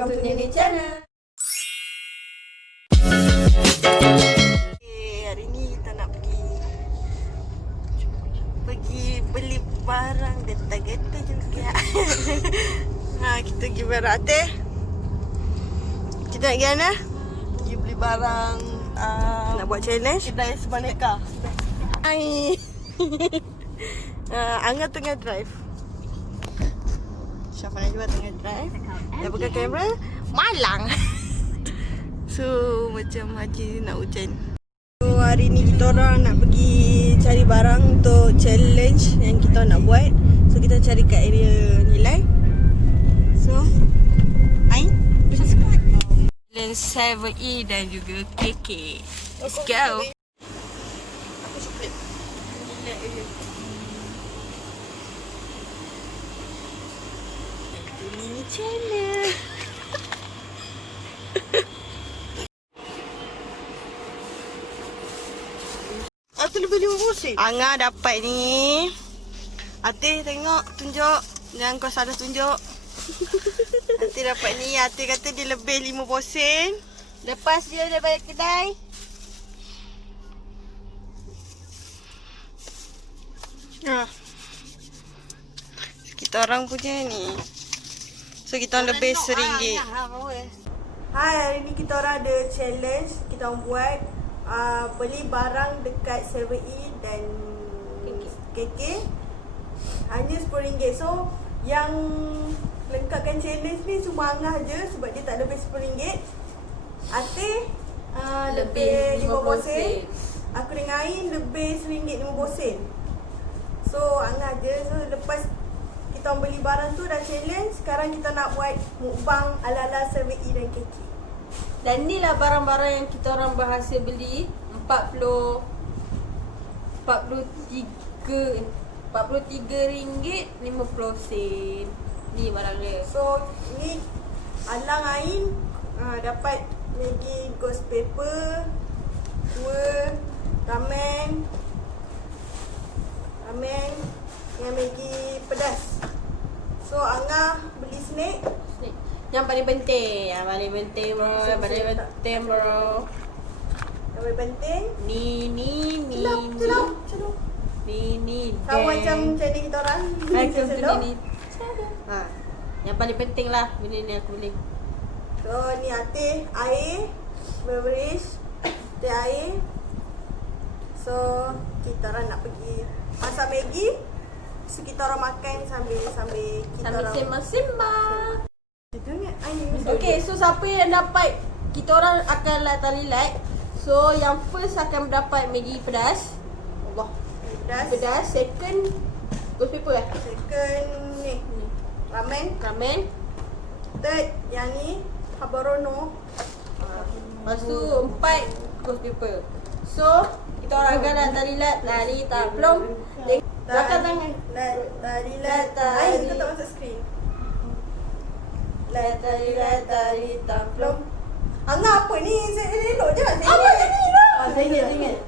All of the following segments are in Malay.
welcome to Nini channel. Hari ni kita nak pergi beli barang getah-getah juga. Kita pergi berate. Kita nak pergi mana? Pergi beli barang nak buat challenge. Kedai sebaneka. Hai. Angga tengah drive. Syafana juga tengah drive. Dia pegang kamera malang. So macam haji nak hujan. So hari ni kita orang nak pergi cari barang untuk challenge yang kita nak buat. So kita cari kat area nilai. So subscribe. Challenge 7E dan juga KK. Let's go. Aku coklat. Ini channel. Aku lebih 50 sen. Angah dapat ni. Atih tengok, tunjuk. Jangan kau salah tunjuk. Atih dapat ni. Atih kata dia lebih 50 sen. Lepas dia dah bayar kedai. Kita orang punya ni. So kita orang lebih RM1. Hai, hari ni kita orang ada challenge. Kita orang buat beli barang dekat 7E dan KK hanya RM10. So yang lengkapkan challenge ni cuma Angah je sebab dia tak lebih RM10. Atih lebih 50 sen. Aku dengan Ain lebih RM1.50. So Angah je. So lepas kita beli barang tu dah challenge, sekarang kita nak buat mukbang ala-ala 7E dan KK. Dan ni lah barang-barang yang kita orang berhasil beli. RM43.50. Ni barang dia. So ni Alang Ain dapat Maggi ghost pepper 2, ramen dengan Maggi pedas. So Angah beli snack. Yang paling penting bro. Yang paling penting Ni Celop. Ni Sama macam channel kita orang. Ni yang paling penting lah benda ni aku beli. So ni Atih air, beverage, teh air. So kita orang nak pergi masak Maggi. So kita orang makan sambil kita orang sembang-sembang. Okay, so siapa yang dapat, kita orang akan light. So yang first akan dapat Maggi pedas. Allah, pedas. Second ghost pepper Second ni ramen. Third yang ni habarono. Lepas tu 4 ghost pepper. So kita orang akan lari tak belum. Belakang tangan. Lari kau tak masuk skrin. Lari tak belum. Angah apa ni? Saya elok je. Apa yang ni lah? Saya ingat.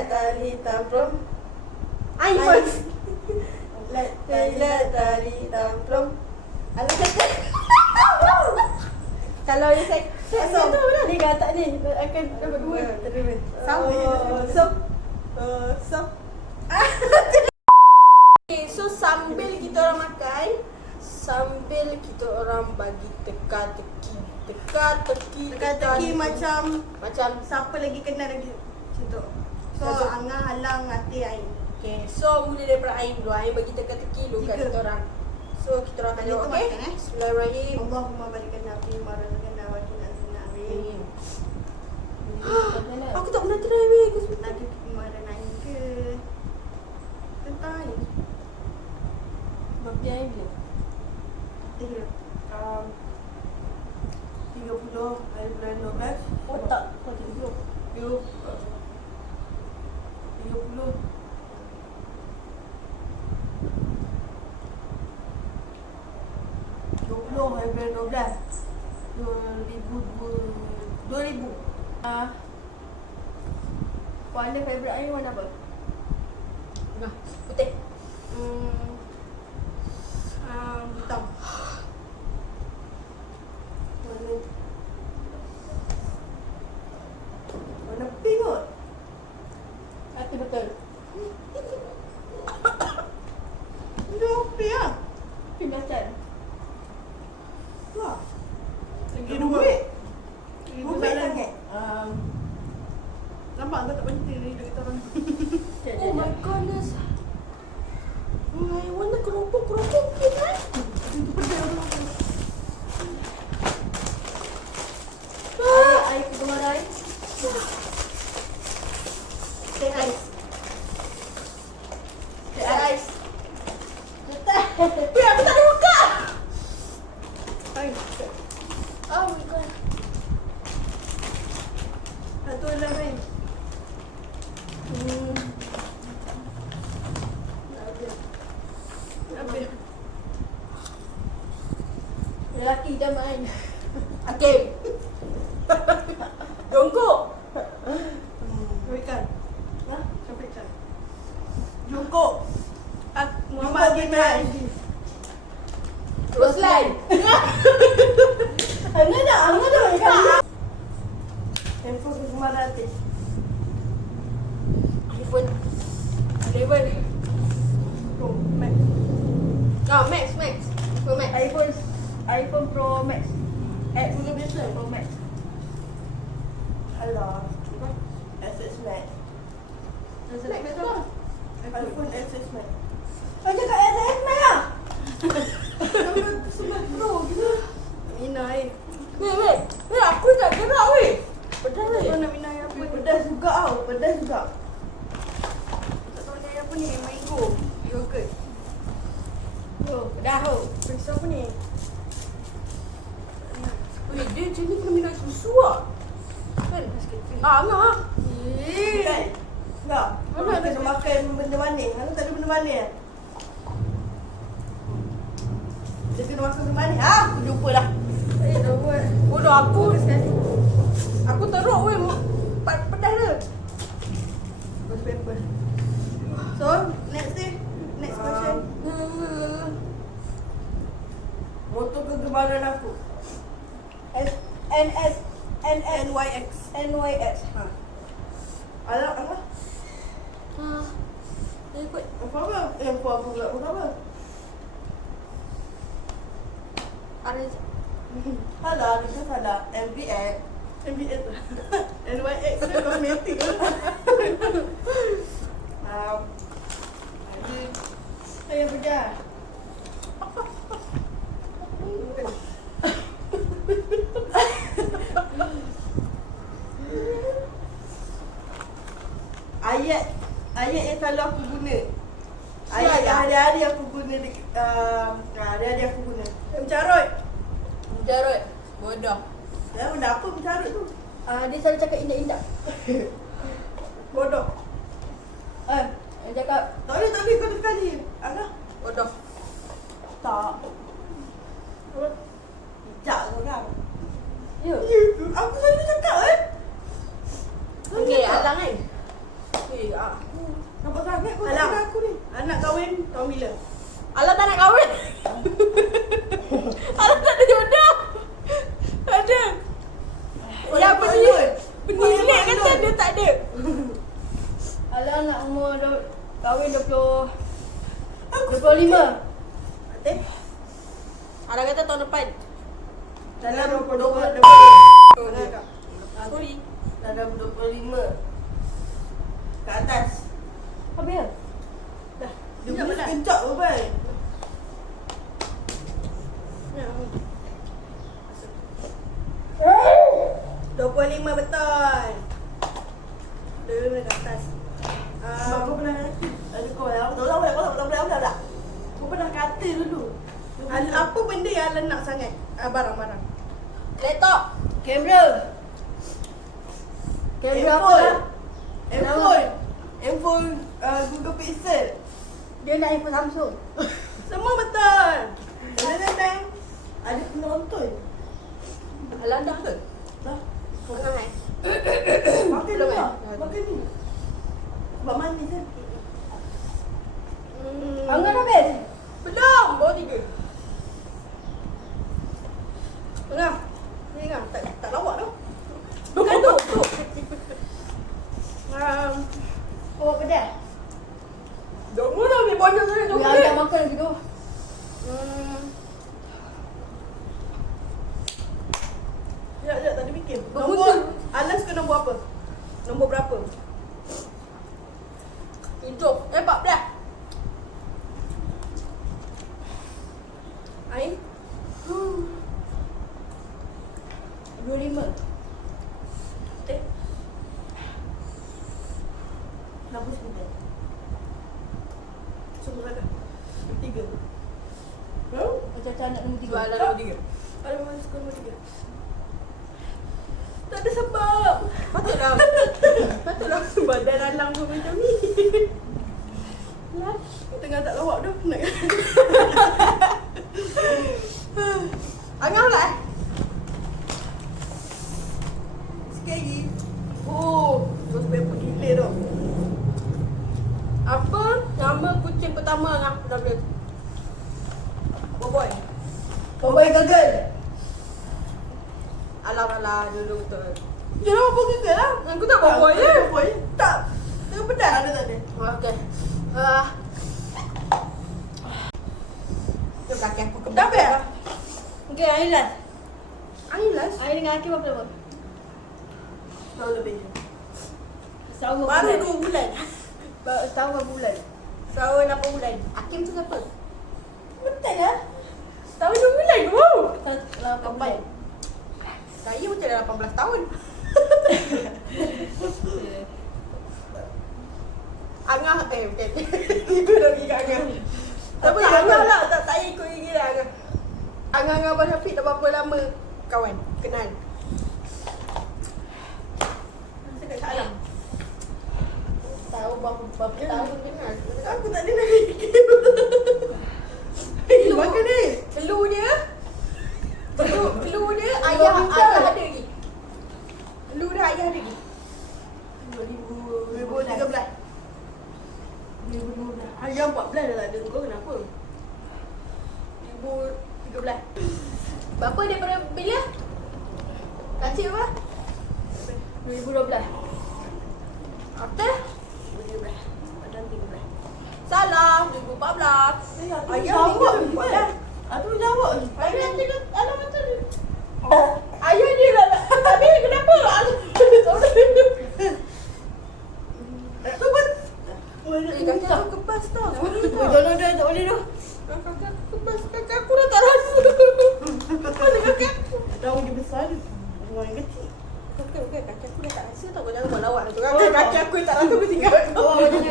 Lari tak belum. Lari tak belum. Alah cakap. Kalau yang saya tahu dah ni katak ni akan dapat 2. Sama je. So Okay, so sambil kita orang makan, sambil kita orang bagi teka-teki macam macam siapa lagi kenal lagi macam tu. So Angah halang Atih Ain. okay, so mula daripada Ain dulu. Ain bagi teka-teki dulu kat kita orang. So kita orang akan Kita tengok, okay? makan, Bismillahirrahmanirrahim. Allahumma balikkan Nabi marahkan nawaki nabi. Aku tak pernah try weh. Tadi kemarin Ain ke tentang ni. Babi Ain dia. Dia 30 hari bulan 12. Oh tak, kau 30. 30 hari bulan 12 2000. Warna favourite Ain warna apa? Putih. hitam. Pay lah. Pindahan. Wah. Lagi Dua. duit. Rumit sangat. Nampak kau tak penting ni duit kita orang. Oh my goodness. I want the keropok kan? Itu pedal tu. Air keluar air. Take ice. Take ice. Weh, aku tak ada buka. Hai. Oh my god. Satu lah main. Habis. Lelaki dah main. Hakim. Jongkok. Sampaikan. Ha? Sampaikan. Jongkok. Muhammad Giman. Terus line. Angah dah kan? Handphone kegemaran artis. iPhone 11. Pro Max. Max. iPhone Max. iPhone Pro Max. Belum biasa Pro Max. Alah. SS Max. Max apa? iPhone SS Max. Kau cakap SS Max lah? Sebab Pro gitu. Mina eh. Weh, aku tak gerak weh. Pedas weh. Kau nak Mina yang apa ni? Pedas juga tau. Pedas juga. Tak tahu ni apa ni? Mango. Yogurt. Oh, pedas tu. Periksa apa ni? Weh, dia macam ni kena minum susu lah. Kan? Angah. Kan? Tak. Mana ada Kena makan benda manis. Mana tak ada benda manis kan? Dia kena makan benda manis. Aku jumpa dah. Dah buat. Bodoh aku teruk weh. Pedas dia. Bus paper. So, next day. Next question. Motor kegemaran aku. NYX. NYX. Alah, apa? Dia ikut. Apa? Apa aku pula pun apa? Ada Salah, dia salah. MBX. MBS lah. NYX tu kosmetik lah. Saya pergi. Ayat yang selalu aku guna. Ayat yang hari-hari aku guna. Hari-hari aku guna. Mencarut. Jarut. Bodoh. Ya, benda apa mencarut tu? Dia selalu cakap indah-indah. Bodoh. Dia cakap Tak boleh kau sekali. Agak? bodoh. Tak. Bijak kau orang. Ya. Aku selalu cakap Okey, alang kan? Okey, Nampak sangat kau Alang. cakap aku ni. Anak kahwin tahun bila? Alang tak nak kahwin. Alang tak ada jodoh. Tak ada. Ya, penilik kata dia tak ada. Alang nak umur kahwin 25. Alang kata tahun depan. Dalam 20. Sorry. Dalam 25. Ke atas. Habis dah. Dah. Dia punya sekejap pun baik. Ya. 25 betul. Dia ke atas. Sebab kau pernah ada kau yang tak boleh. Kau pernah kata dulu. Apa benda yang Alan nak sangat? Barang-barang. Laptop. Kamera. Kamera apa lah? Handphone Google Pixel. Dia nak handphone Samsung. Semua betul. Kadang-kadang ada penonton. Alang dah ke? Dah. Makan Makan Belum, juga. eh? Makan ni. Sebab manis kan. Angah dah habis? Belum. Baru 3. Tengah. Ni kan tak lawak tu. Bukan tu. Oh, pedas. Jangan lah ambil banyak sangat Dia coklat. makan lagi tu. Nombor berapa? 7. 14. Ain? 25. Nombor 9. Semua ada. 3. Macam-macam anak nombor 3. Ada nombor 3. Ada orang suka nombor 3. Tak ada sebab. Patutlah. Patutlah badan alang pun macam ni. Ya. Tengah tak lawak tu. Nak. Angah pula Sikit lagi. Oh, terus paper gila tu. Apa nama kucing pertama Angah pernah beli? Boboy. Boboy gagal. Alang-alang dulu betul. Jangan apa gagal lah. Aku tak boboy je. Boboy. Tak. Tengok pedas. Ada tak ada? Okey. Tengok kaki aku Dah kebab. habis? Okey, Ain last. Ain last. Ain dengan Hakim berapa lama? Tahun lebih. Setahun berapa Baru bulan? 2 bulan. Setahun berapa bulan? Tahun 8 bulan. Hakim tu siapa? Betul lah. Setahun 2 bulan ke bau? 8 bulan. Saya macam dah 18 tahun. Angah bukan. Itu dah pergi kat Angah. Tapi Angah lah tak saya ikut gigi lah Angah. Angah dengan Abang Syafiq dah berapa lama kawan? Kenal. Rasa kat Shah Alam. Tahu berapa tahun kenal? Aku tak ada nak fikir. Makan ni. Telur dia ayah ada lagi. Telur dah ayah ada lagi. 2013. 2015. Ayah 14 dah tak ada. Kau kenapa? 2013. Berapa daripada bila? Kacik apa? 2012. After? 2013. Ada 13. Salah, 2014. Ayah jawab dah. Aku jawab. Ayah tengok alamat tu. Ayah dia lah. Habis kenapa? Cuba. Kaki aku kepas tau. Jangan dah, tak boleh dah. Kaki aku kepas. Kaki aku dah tak rasa. Mana kaki aku? Daun dia besar. Orang yang kecil. Kaki aku dah tak rasa tau. Kau jangan buat lawak tu. Kaki aku tak rasa aku tinggal. Oh, macam ni.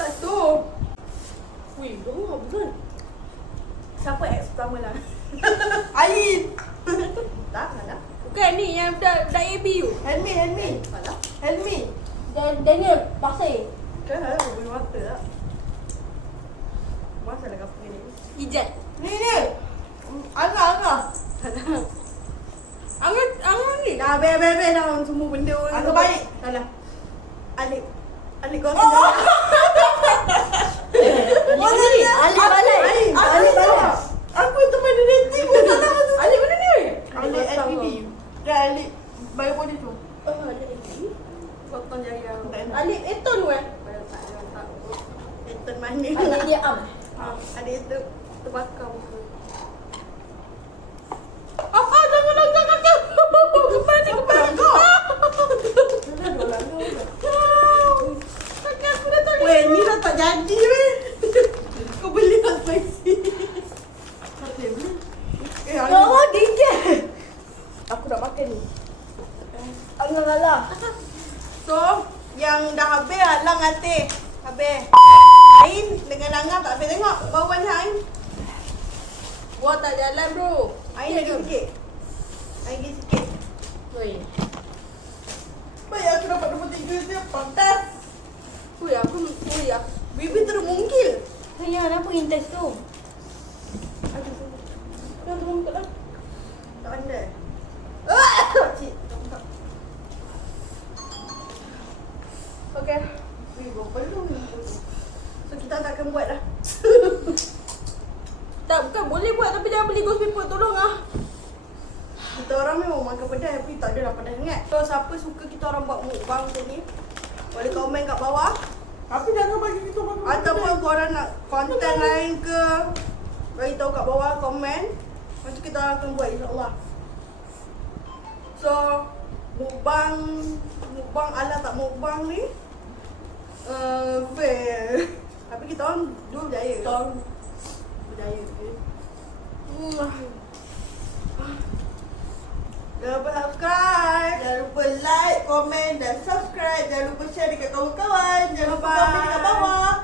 Tak tu. Wih, berapa bulan? Siapa ex pertama lah? Ain. Tak lah. Bukan ni yang dah ABU. Helmi. Alah. Helmi. Daniel Pasir. Kan lah, boleh mata lah. Masa nak kapal ni? Ijat. Ni. Angah. Angan ni. Dah, biar dah semua benda orang. Angah baik. Salah. Alik kau Oh. Alik balai. Aku teman dia dating pun tak tahu tu. Alik mana ni? Alik NPB. Dah Alik baru body tu. Oh, Alik ni. Potong jaya. Alik Eton tu eh? Eton mana? Alik dia am. Adik itu terbakar muka. Jangan langgar kakak. Kepala ni kepala. Kakak aku dah tak. Weh, ni dah tak jadi weh. Kau beli tak spicy. Oh, DJ. Aku dah makan ni. Angah kalah. So, yang dah habis Alang Atik. Habis. Ain dengan Angah tak habis tengok. Bau banyak Ain. Buat tak jalan bro. Ain lagi sikit. Ain lagi sikit. Woi. Baik aku dapat nombor 3 dia. Pantas. Woi, aku. Bibi terus mungkil. Sayang, kenapa intens tu? Aduh. Dah turun kat dah. Tak pandai. Cik. Okey. Weh, berapa belum? So, kita tak akan buat dah. Tak, bukan boleh buat tapi jangan beli ghost paper. Tolong ah. Kita orang memang makan pedas tapi tak adalah pedas sangat. So, siapa suka kita orang buat mukbang macam ni, boleh komen kat bawah. Tapi jangan bagi kita makan. Ataupun korang nak konten lain ke, bagi tahu kat bawah komen. Lepas tu kita orang akan buat insya-Allah. So, mukbang ala tak mukbang ni fail. Tapi kita orang dua berjaya. Kita orang berjaya. Okay? Jangan lupa subscribe. Jangan lupa like, komen dan subscribe. Jangan lupa share dekat kawan-kawan. Jangan lupa komen dekat bawah.